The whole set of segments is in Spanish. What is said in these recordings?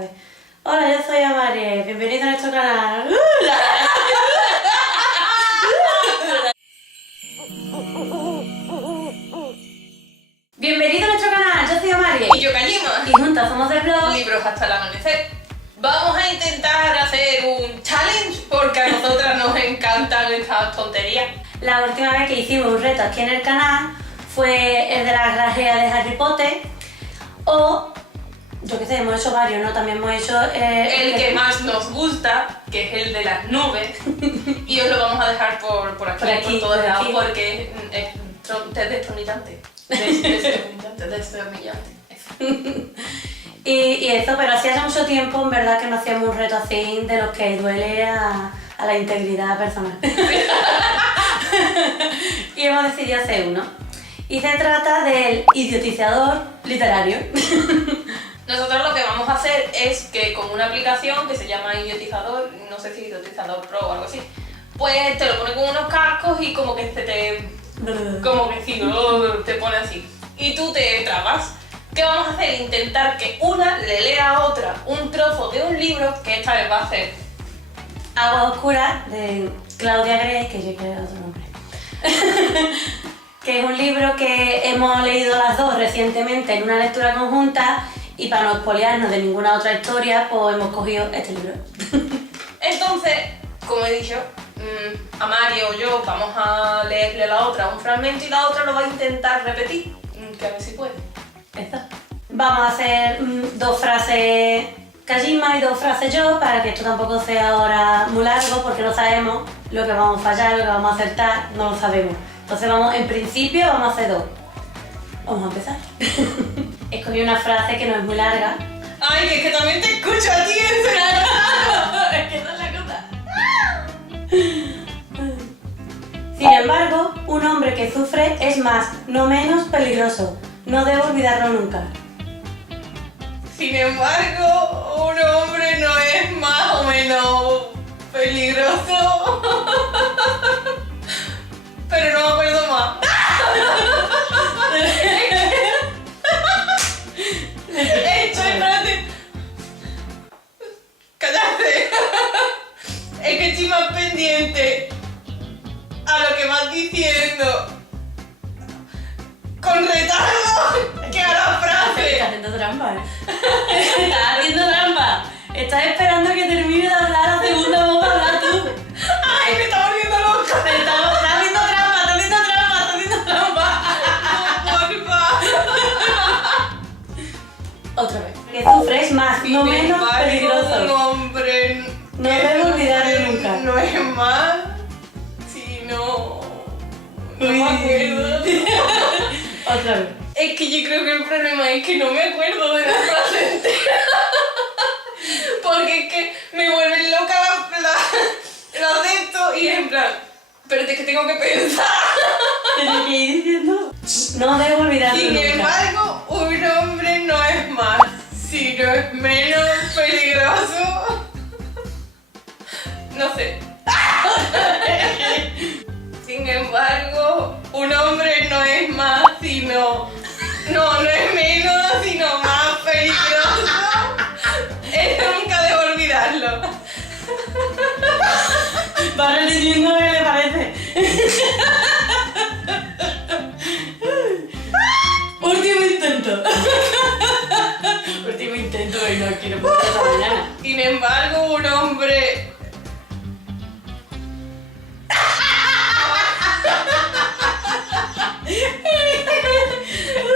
ver. Hola, yo soy Amare, bienvenido a nuestro canal. Bienvenido a nuestro canal, yo soy Amare. Y yo Kajima. Y juntas somos del blog Libros hasta el amanecer. Vamos a intentar hacer un challenge porque a nosotras nos encantan estas tonterías. La última vez que hicimos un reto aquí en el canal fue el de la grajea de Harry Potter. O, yo qué sé, hemos hecho varios, ¿no? También hemos hecho El que más nos gusta, que es el de las nubes. Y os lo vamos a dejar por aquí, por todos lados, porque es destornillante. Destornillante. Y eso, pero hacía hace mucho tiempo, en verdad, que no hacíamos un reto así de los que duele a la integridad personal. Y hemos decidido hacer uno. Y se trata del idiotizador literario. Nosotros lo que vamos a hacer es que con una aplicación que se llama Idiotizador, no sé si Idiotizador Pro o algo así, pues te lo pone con unos cascos y como que te pone así. Y tú te trabas. ¿Qué vamos a hacer? Intentar que una le lea a otra un trozo de un libro, que esta vez va a ser Agua Oscura, de Claudia Gray, que yo creo otro nombre. Que es un libro que hemos leído las dos recientemente en una lectura conjunta, y para no spoilearnos de ninguna otra historia, pues hemos cogido este libro. Entonces, como he dicho, a Mario o yo vamos a leerle a la otra un fragmento y la otra lo va a intentar repetir, que a ver si puede. Esto. Vamos a hacer dos frases Kajima y dos frases yo, para que esto tampoco sea ahora muy largo, porque no sabemos lo que vamos a fallar, lo que vamos a acertar, no lo sabemos. Entonces en principio vamos a hacer dos. Vamos a empezar. Escogí una frase que no es muy larga. ¡Ay, que es que también te escucho a ti! Es que esa es la cosa. Sin embargo, un hombre que sufre es más, no menos peligroso. No debo olvidarlo nunca. Sin embargo, un hombre no es más o menos peligroso. Pero no me acuerdo más. Espérate. Cállate. Es que estoy más pendiente a lo que vas diciendo con retardo que a la frase. Estás haciendo trampa, ¿eh? Estás haciendo trampa. Estás esperando que termine de hablar la segunda voz para hablar tú. ¡Ay, me está volviendo loca! Estás haciendo trampa, estás haciendo trampa, estás haciendo trampa. Porfa. Otra vez. Que sufres más, no Sin menos embargo, peligroso. un hombre No que debo sufre olvidarlo nunca. No es más, sino... No me acuerdo. Otra vez. Es que yo creo que el problema es que no me acuerdo de la frase entera. Porque es que me vuelven loca la de esto y es en plan, espérate que tengo que pensar. Tienes que ir diciendo. No debo olvidarlo Sin nunca. embargo, un hombre no es más, sino es menos peligroso. No sé. Sin embargo, un hombre no es más, sino... No es menos, sino más peligroso. Eso nunca debo olvidarlo. Va repitiendo lo que le parece. Último intento. Último intento, y no quiero poner esta mañana. Sin embargo, un hombre...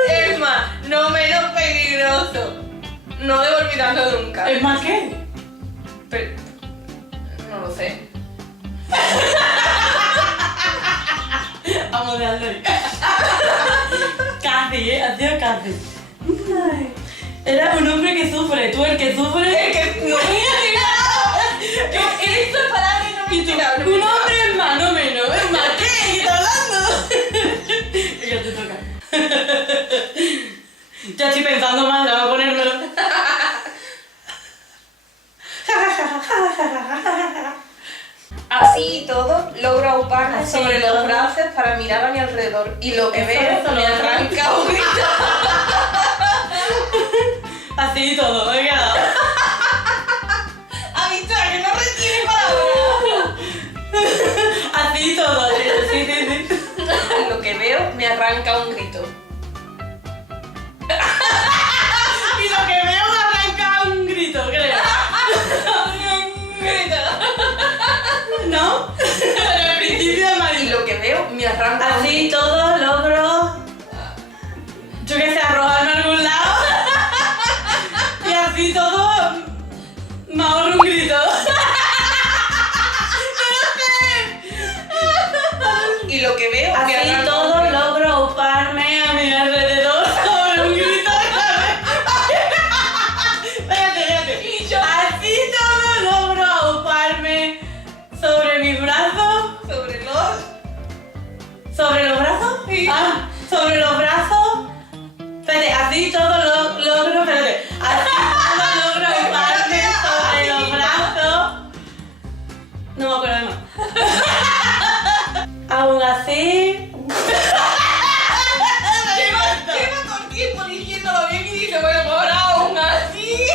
Es más, no menos peligroso. No debo olvidarlo nunca. ¿Es más qué? Pero... No lo sé. Vamos a darle. Casi, ha sido casi. Ay. Era un hombre que sufre, tú el que sufre. Es que no esto es palabra y no me Y tú, inspirable. un hombre es más, no menos. ¿Es más qué? ¿Qué estás hablando? Y ya te toca. Ya estoy pensando mal, ya voy a ponérmelo. Así y todo, logro auparme Así sobre y los todo. brazos para mirar a mi alrededor. Y lo que Eso, veo eso, me lo arranca un grito. Así y todo, me he quedado. arranca un grito. Y lo que veo me arranca un grito, creo. Un grito. ¿No? En el principio de Y Mario. lo que veo me arranca un Así grito. todo logro, yo que sé, arrojarme a algún lado. Y así todo me ahorro un grito. Y lo que veo me Así arranca todo un grito. logro auparme a mi alrededor sobre un grito. Espérate. Y yo Así todo logro auparme sobre mis brazos. sobre los... ¿Sobre los brazos? Sí. Ah, sobre los brazos. Espérate, así todo logro, espérate. Así todo logro auparme sobre los brazos. No me acuerdo de más. Aún así. Lleva con tiempo diciéndolo bien y dice, bueno, pues ahora aún así.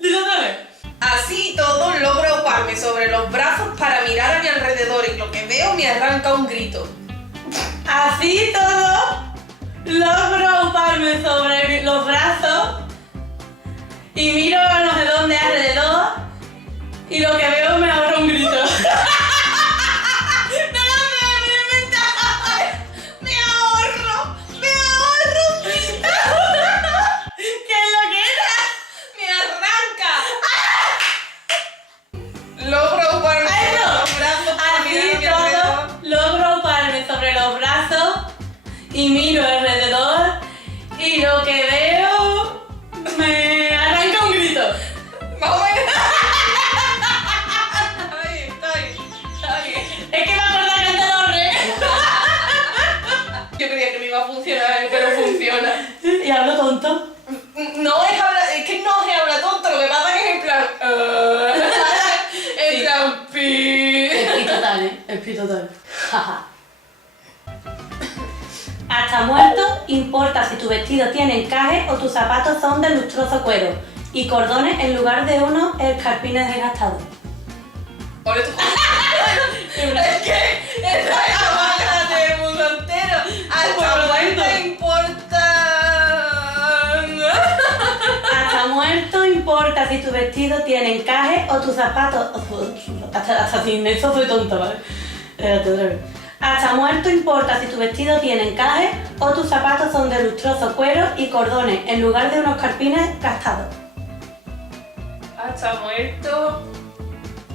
Dilo otra vez. Así todo logro auparme sobre los brazos para mirar a mi alrededor y lo que veo me arranca un grito. Así todo logro auparme sobre los brazos y miro a no sé dónde alrededor y lo que veo me ahorra un grito. Me ahorro un grito. ¿Qué es lo que era? Me arranca. Logro auparme Ay, sobre no. los brazos para mirar a Así mi alrededor. todo logro auparme sobre los brazos y miro alrededor y lo que veo me arranca un grito. Más o menos. Está bien. Es que me acordaba que antes lo re. Yo creía que no iba a funcionar, pero funciona. Y hablo tonto. No es hablar, es que no se habla tonto, lo que pasa es que es en plan. En Sí. plan. Pi. Espi total, Espi total. Jaja. Hasta muerto, importa si tu vestido tiene encaje o tus zapatos son de lustroso cuero y cordones en lugar de unos escarpines desgastados. Ahora tú. Es que esa es la mala del mundo entero. Hasta Bueno, muerto bueno. importa. Hasta muerto, importa si tu vestido tiene encaje o tus zapatos... Hasta sin eso soy tonta, ¿vale? Espérate, otra vez. Hasta muerto, importa si tu vestido tiene encaje o tus zapatos son de lustroso cuero y cordones en lugar de unos escarpines gastados. Hasta muerto.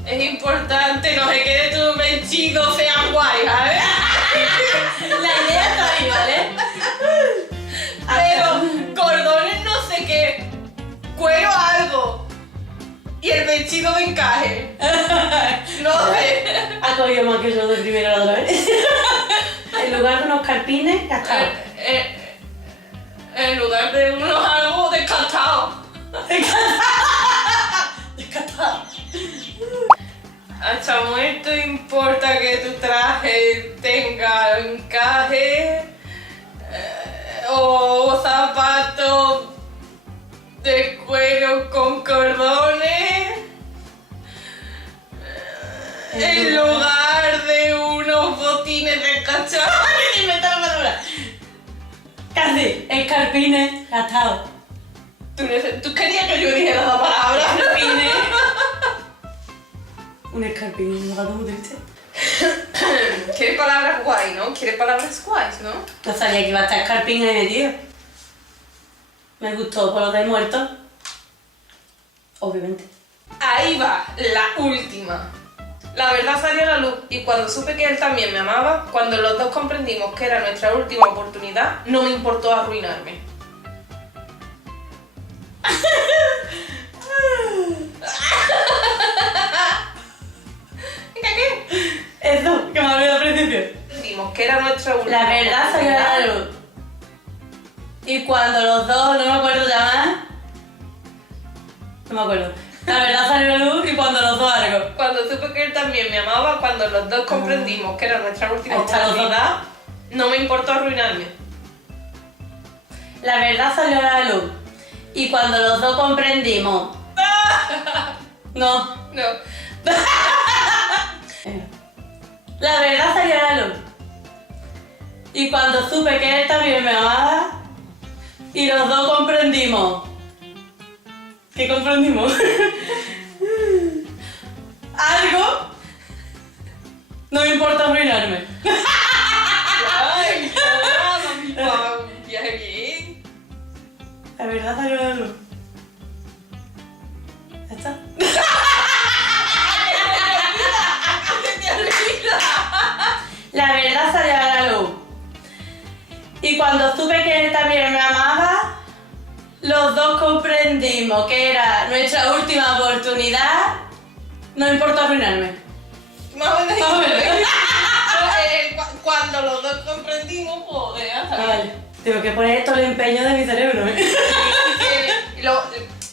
Es importante, no se quede tu vestido sean guay, ¿sabes? La idea está ahí, ¿vale? Pero cordones no sé qué, cuero algo y el vestido de encaje. No sé. Ha cogido más que yo de primero la otra vez. En lugar de unos escarpines gastados. En lugar de unos algo descartado. Descartado. Hasta muerto importa que tu traje tenga encaje o zapatos de cuero con cordones en lugar de unos botines descachados. ¡Ay, inventa la palabra! Casi, escarpines gastados. Tú querías que yo dijera la palabra. Escarpines. Un escarpín, un gato muy triste. ¿Quieres palabras guay, no? ¿Quieres palabras guays, no? No sabía que iba a estar escarpín ahí metido. Me gustó por lo de muerto. Obviamente. Ahí va, la última. La verdad salió a la luz y cuando supe que él también me amaba, cuando los dos comprendimos que era nuestra última oportunidad, no me importó arruinarme. ¿Qué? Eso, que me olvidó al principio. Dijimos que era nuestra última La verdad salió a la oportunidad. luz. Y cuando los dos, no me acuerdo ya más. No me acuerdo. La verdad salió a la luz y cuando los dos algo. Cuando supe que él también me amaba, cuando los dos comprendimos que era nuestra última Ahí está, los dos. oportunidad, no me importó arruinarme. La verdad salió a la luz. Y cuando los dos comprendimos. No. No. La verdad salió a la luz. Y cuando supe que él también me amaba, y los dos comprendimos. ¿Qué comprendimos? Algo. No me importa arruinarme. Ay, no, mamita, un viaje bien. La verdad salió a la luz. ¿Ya está? Se te olvida. La verdad salió a la luz. Y cuando supe que él también me amaba, los dos comprendimos que era nuestra última oportunidad. No importa arruinarme. Más o menos. Más o menos. Cuando los dos comprendimos, pues ya está. Vale. Tengo que poner todo el empeño de mi cerebro, ¿eh?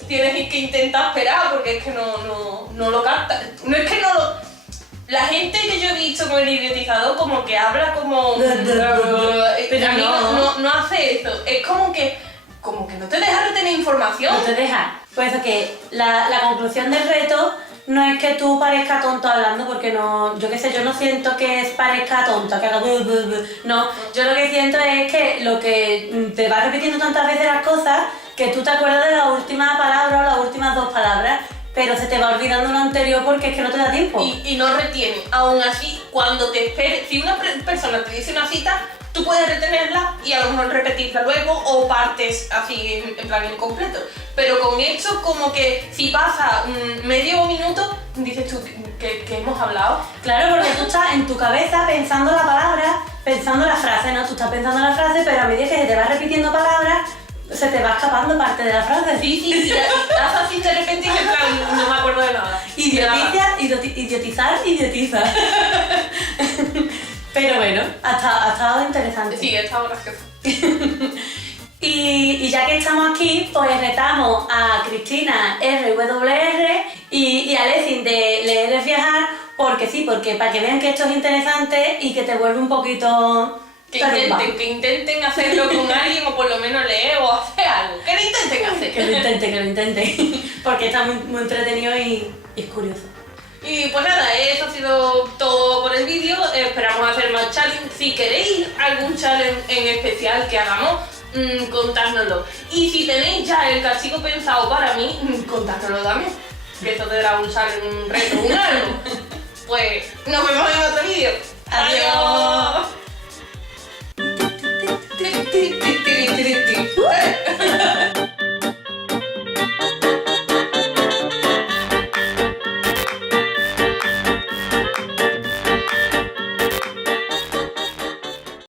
Tienes que intentar esperar porque es que no lo capta. No es que no lo. La gente que yo he visto con el idiotizador como que habla como. Pero a mí no. no hace eso. Es como que no te deja retener información. No te deja. Pues eso que la conclusión del reto no es que tú parezcas tonto hablando, porque no, yo qué sé, yo no siento que parezca tonto, que haga no, yo lo que siento es que lo que te vas repitiendo tantas veces las cosas que tú te acuerdas de la última palabra o las últimas dos palabras, pero se te va olvidando lo anterior porque es que no te da tiempo. Y no retiene. Aún así, cuando te esperes, si una persona te dice una cita, tú puedes retenerla y a lo mejor repetirla luego o partes así en plan incompleto. Pero con esto como que si pasa medio minuto, dices tú que hemos hablado. Claro, porque tú estás en tu cabeza pensando la palabra, pensando la frase, ¿no? Tú estás pensando la frase, pero a medida que se te va repitiendo palabras, se te va escapando parte de la frase. Sí, y estás así de repente y en plan, no me acuerdo de nada. Idiotizar. Pero bueno, ha estado interesante. Sí, está gracioso. Y ya que estamos aquí, pues retamos a Cristina RWR y a Lessing de Leer es Viajar, porque sí, porque para que vean que esto es interesante y que te vuelve un poquito... Que intenten hacerlo con alguien o por lo menos leer o hacer algo. Que lo intenten hacer. Que lo intenten. Porque está muy entretenido y es curioso. Y pues nada, eso ha sido todo por el vídeo. Esperamos hacer más challenge. Si queréis algún challenge en especial que hagamos, contádnoslo. Y si tenéis ya el castigo pensado para mí, contádnoslo también. Que esto te dará un challenge, un reto, un algo. Pues nos vemos en otro vídeo. Adiós. ¡Adiós!